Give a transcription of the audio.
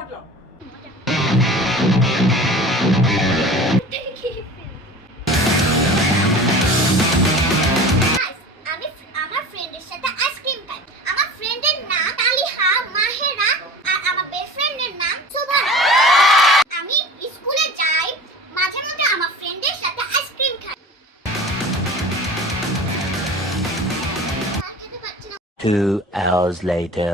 আমি আমার ফ্রেন্ডের সাথে আইসক্রিম খাই। আমার ফ্রেন্ডের নাম তালিহা, মাহেরা আর আমার বেস্ট ফ্রেন্ডের নাম সুভানা। আমি স্কুলে যাই, মাঝে মাঝে আমার ফ্রেন্ডের সাথে আইসক্রিম খাই। 2 hours later.